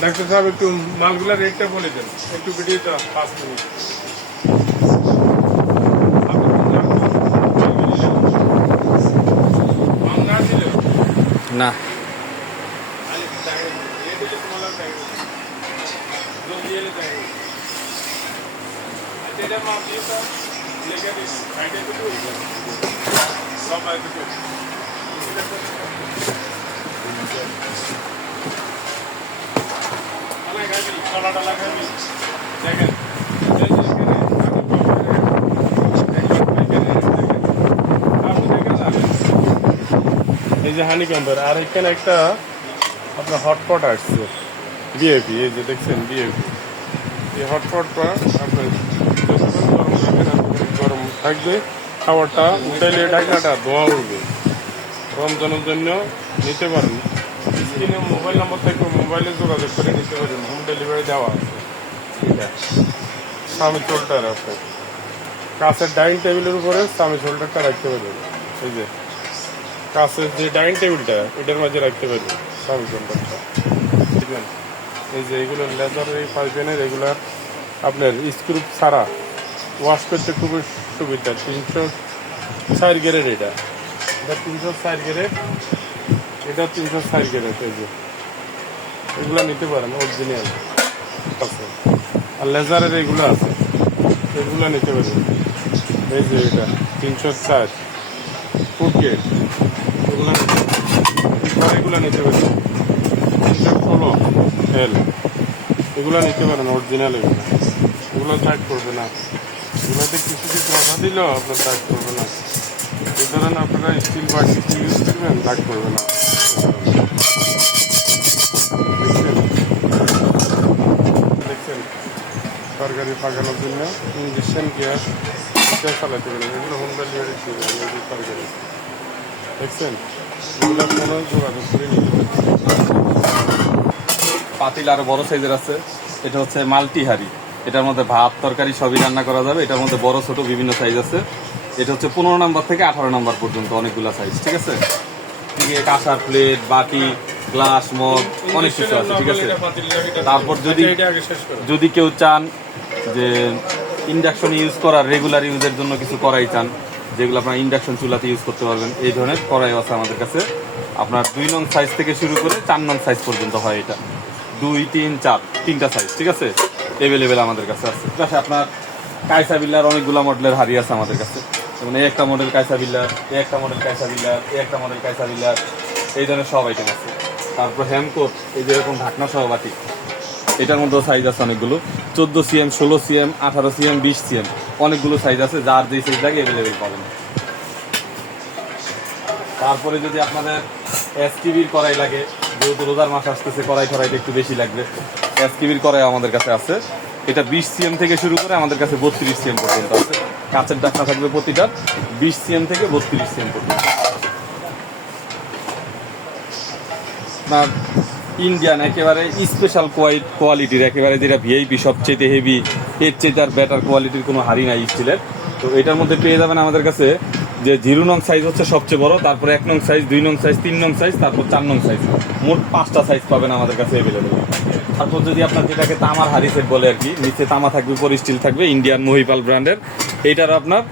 Doctor সাহেব একটু মালগুলার রেটটা বলে দেন একটু ভিডিওটা পাঁচ মিনিট মাল না দিলেও না আরে টাকা রেট দিলে তোমার টাকা জলদি এলে টাকা আচ্ছা এটা মাপ দিয়ে তো লেগে দিস সাইডে একটু সব একটু অনেক খাবি কলা টলা খাবি দেখেন এই যে এখানে, আপনি দেখেন না? এই যে হানি ক্যাম্পার আর এখানে একটা আপনার হটপট আসছে বিএপি এই যে দেখছেন বিএপি এই হটপটটা আপনার গরম থাকবে, খাবারটা উঠাইলে ঢাকনাটা ধোয়া উঠবে। রমজানের জন্য নিতে পারেন। স্ক্রিনে মোবাইল নাম্বার থাকবে, মোবাইলে যোগাযোগ করে নিতে পারেন হোম ডেলিভারি দেওয়া আছে। এটা স্বামী চোলটার আপনার কাছের ডাইনিং টেবিলের উপরে স্বামী চোলটারটা রাখতে পারবেন। এই যে কাছের যে ডাইনিং টেবিলটা এটার মাঝে রাখতে চোলটারটা বুঝলেন এই যে এগুলো লেজারের এই পাইপেনের এগুলার আপনার স্ক্রু ছাড়া ওয়াশ করতে খুবই সুবিধা। তিনশো চার গেরের এটা। এটা তিনশো চার গেরের এটা তিনশো চার গেরের এই যে। এগুলো নিতে পারেন অরিজিনাল আছে। আর লেজারের এগুলো আছে। এগুলো নিতে পারেন। এই যে এটা, তিনশো চার। ফুটগেট এগুলো নিতে পারেন ষোলো এল এগুলো নিতে পারেন অরিজিনাল এগুলো। এগুলো টাইট করবে না। এগুলোতে কিছু কিছু কথা দিলেও আপনার টাইট করবে না। ধরেন আপনারা স্টিল বা স্টিল ইউজ করবেন টাইট করবে না। দেখছেন? তরকারি পাকানোর জন্য ইঞ্জেকশন গ্যাস চালাতে পারেন এগুলো হোম ডেলিভারি তরকারি দেখছেন? পাতিল আরও বড় সাইজের আছে। এটা হচ্ছে মাল্টি হাড়ি। এটার মধ্যে ভাত, তরকারি সবই রান্না করা যাবে। এটার মধ্যে বড়, ছোট বিভিন্ন সাইজ আছে। এটা হচ্ছে পনেরো নাম্বার থেকে আঠারো নাম্বার পর্যন্ত অনেকগুলো সাইজ, ঠিক আছে? কাঁসার প্লেট, বাটি, গ্লাস, মগ, অনেক কিছু আছে, ঠিক আছে? তারপর যদি- যদি কেউ চান যে ইন্ডাকশন ইউজ করার রেগুলার ইউজের জন্য কিছু করাই চান যেগুলো আপনার ইন্ডাকশন চুলাতে ইউজ করতে পারবেন, এই ধরনের কড়াই আছে আমাদের কাছে। আপনার দুই নং সাইজ থেকে শুরু করে চার নং সাইজ পর্যন্ত হয় এটা। দুই, তিন, চার, তিনটা সাইজ ঠিক আছে? এভেলেবেল আমাদের কাছে আছে। আছে আপনার কাইসা বিল্লার অনেকগুলো মডেলের হাড়ি আছে আমাদের কাছে। যেমন এই একটা মডেল কাইসা বিল্লার, এই একটা মডেল কাইসা বিল্লার, এই একটা মডেল কাইসা বিল্লার, এই ধরনের সব আইটেম আছে। তারপর হ্যামকোট এই যে এরকম ঢাকনা সহ বাটি, এটার মধ্যেও সাইজ আছে অনেকগুলো। চোদ্দ সিএম ষোলো সিএম আঠারো সিএম বিশ সিএম অনেকগুলো সাইজ আছে, যার যে সাইজ লাগে অ্যাভেলেবেল পাবেন। তারপরে যদি আপনাদের এসটিভির কড়াই লাগে, যেহেতু রোজার মাস আসতেছে কড়াই কড়াইটা একটু বেশি লাগবে। এসটিভির কড়াই আমাদের কাছে আছে। এটা বিশ সিএম থেকে শুরু করে আমাদের কাছে বত্রিশ সিএম পর্যন্ত আছে। কাঁচের ডাকনা থাকবে প্রতিটা বিশ সিএম থেকে বত্রিশ সিএম পর্যন্ত। ইন্ডিয়ান একেবারে স্পেশাল কোয়ালিটির একেবারে যেটা ভিআইপি সবচেয়ে হেভি এর চেয়ে তার বেটার কোয়ালিটির কোনো হারি নাই স্টিলের তো এটার মধ্যে পেয়ে যাবেন আমাদের কাছে যে জিরো নং সাইজ হচ্ছে সবচেয়ে বড়, তারপরে এক নং সাইজ দুই নং সাইজ তিন নং সাইজ তারপর চার নং সাইজ মোট পাঁচটা সাইজ পাবেন আমাদের কাছে অ্যাভেলেবেল তারপর যদি আপনার যেটাকে তামার হারি সেট বলে আর কি, নিচে তামা থাকবে, উপর স্টিল থাকবে ইন্ডিয়ান মহিপাল ব্র্যান্ডের এইটার আপনার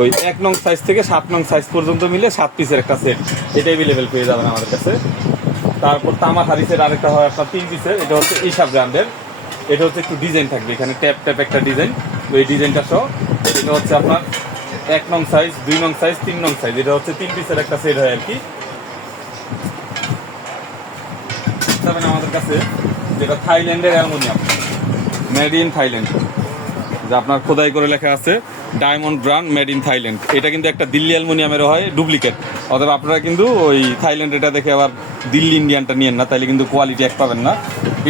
ওই এক নং সাইজ থেকে সাত নং সাইজ পর্যন্ত মিলে সাত পিসের একটা সেট এটা অ্যাভেলেবেল পেয়ে যাবেন আমাদের কাছে। তারপর তামা হারিসের আরেকটা হয় আপনার তিন পিসের এটা হচ্ছে এইসব ব্র্যান্ডের। এটা হচ্ছে একটু ডিজাইন থাকবে, এখানে ট্যাপ ট্যাপ একটা ডিজাইন। তো এই ডিজাইনটা সহ, এটা হচ্ছে আপনার এক নং সাইজ দুই নং সাইজ তিন নং সাইজ এটা হচ্ছে তিন পিসের একটা সেট হয় আর কি। আমাদের কাছে যেটা থাইল্যান্ডের অ্যালুমিনিয়াম মেড ইন থাইল্যান্ড। যে আপনার খোদাই করে লেখা আছে diamond brand made in Thailand এটা কিন্তু একটা দিল্লি অ্যালুমিনিয়ামেরও হয়, ডুপ্লিকেট। অতএব আপনারা কিন্তু ওই থাইল্যান্ড এটা দেখে আবার দিল্লি ইন্ডিয়ানটা নিয়েন না, তাইলে কিন্তু কোয়ালিটি এক পাবেন না।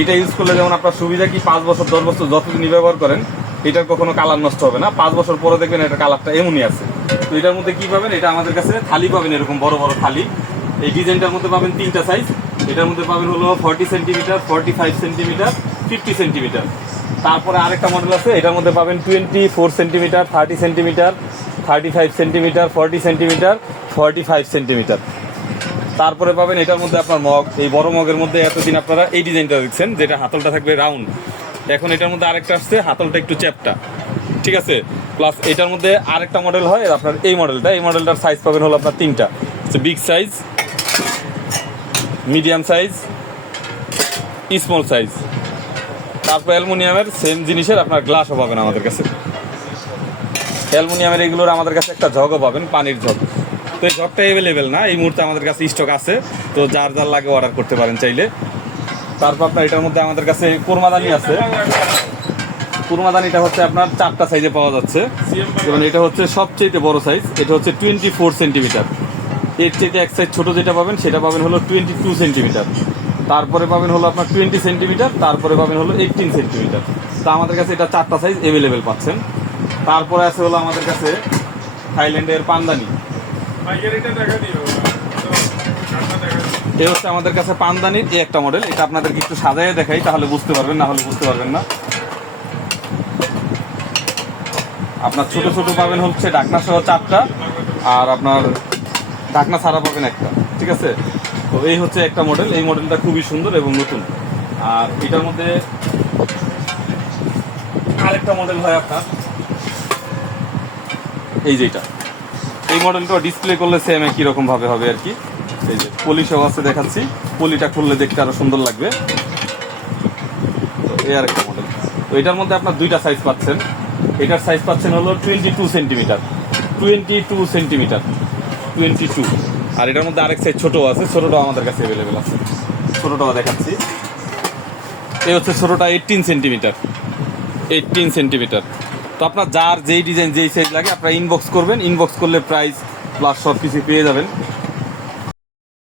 এটা ইউজ করলে যেমন আপনার সুবিধা কি, পাঁচ বছর, দশ বছর যতদিনই ব্যবহার করেন, এটার কখনো কালার নষ্ট হবে না। পাঁচ বছর পরে দেখবেন এটা কালারটা এমনই আছে। তো এটার মধ্যে কি পাবেন? এটা আমাদের কাছে থালি পাবেন, এরকম বড় বড় থালি। এই ডিজাইনটার মধ্যে পাবেন তিনটা সাইজ এটার মধ্যে পাবেন হলো forty centimetre forty five centimetre fifty centimetre. তারপরে আরেকটা মডেল আছে, এটার মধ্যে পাবেন twenty four centimetre thirty centimetre thirty five centimetre forty centimetre forty five centimetre তারপরে পাবেন এটার মধ্যে আপনার মগ। এই বড় মগের মধ্যে এতদিন আপনারা এই ডিজাইনটা দেখছেন, যেটা হাতলটা থাকবে রাউন্ড এখন এটার মধ্যে আরেকটা আসছে, হাতলটা একটু চ্যাপটা। ঠিক আছে? প্লাস এটার মধ্যে আরেকটা মডেল হয় আপনার এই মডেলটা এই মডেলটার সাইজ পাবেন হলো আপনার তিনটা। Big size medium size small size তারপর অ্যালুমিনিয়ামের সেম জিনিসের আপনার গ্লাসও পাবেন আমাদের কাছে। অ্যালুমিনিয়ামের এগুলোর আমাদের কাছে একটা জগও পাবেন, পানির জগ তো এই জগটা অ্যাভেলেবেল না, এই মুহূর্তে আমাদের কাছে স্টক আছে। তো যার যার লাগে অর্ডার করতে পারেন চাইলে। তারপর আপনার এটার মধ্যে আমাদের কাছে কোরমাদানি আছে। কোরমাদানিটা হচ্ছে আপনার চারটা সাইজে পাওয়া যাচ্ছে। যেমন এটা হচ্ছে সবচেয়ে বড় সাইজ এটা হচ্ছে টোয়েন্টি ফোর সেন্টিমিটার এর চেয়ে এক সাইজ ছোট যেটা পাবেন, সেটা পাবেন হলো টোয়েন্টি টু সেন্টিমিটার তারপরে পাবেন হলো আপনার টোয়েন্টি সেন্টিমিটার তারপরে পাবেন হলো এইটিন সেন্টিমিটার তো আমাদের কাছে এটা চারটা সাইজ অ্যাভেলেবেল পাচ্ছেন। তারপরে আছে হলো আমাদের কাছে থাইল্যান্ডের পান্দানি। এই হচ্ছে আমাদের কাছে পান্দানির এই একটা মডেল এটা আপনাদেরকে একটু সাজায় দেখাই, তাহলে বুঝতে পারবেন, না হলে বুঝতে পারবেন না। আপনার ছোট ছোট পাবেন হচ্ছে ঢাকনা সহ চারটা, আর আপনার ঢাকনা ছাড়া পাবেন একটা। ঠিক আছে? তো এই হচ্ছে একটা মডেল এই মডেলটা খুবই সুন্দর এবং নতুন। আর এটার মধ্যে আরেকটা মডেল হয় আপনার। এই যেটা এই মডেলটা ডিসপ্লে করলে সেম একই রকম ভাবে হবে আর কি। এই যে পলি সব আছে দেখাচ্ছি। পলিটা খুললে দেখতে আরও সুন্দর লাগবে। তো এই আর একটা মডেল তো এটার মধ্যে আপনার দুইটা সাইজ পাচ্ছেন। এটার সাইজ পাচ্ছেন হলো twenty two centimetre twenty two centimetre twenty two আর এটার মধ্যে আরেক সাইজ ছোটো আছে, ছোটোটাও আমাদের কাছে অ্যাভেলেবেল আছে। ছোটোটাও দেখাচ্ছি। এই হচ্ছে ছোটোটা এইটিন সেন্টিমিটার এইটিন সেন্টিমিটার তো আপনার যার যেই ডিজাইন যেই সাইজ লাগে, আপনারা ইনবক্স করবেন। ইনবক্স করলে প্রাইস প্লাস সব কিছু পেয়ে যাবেন।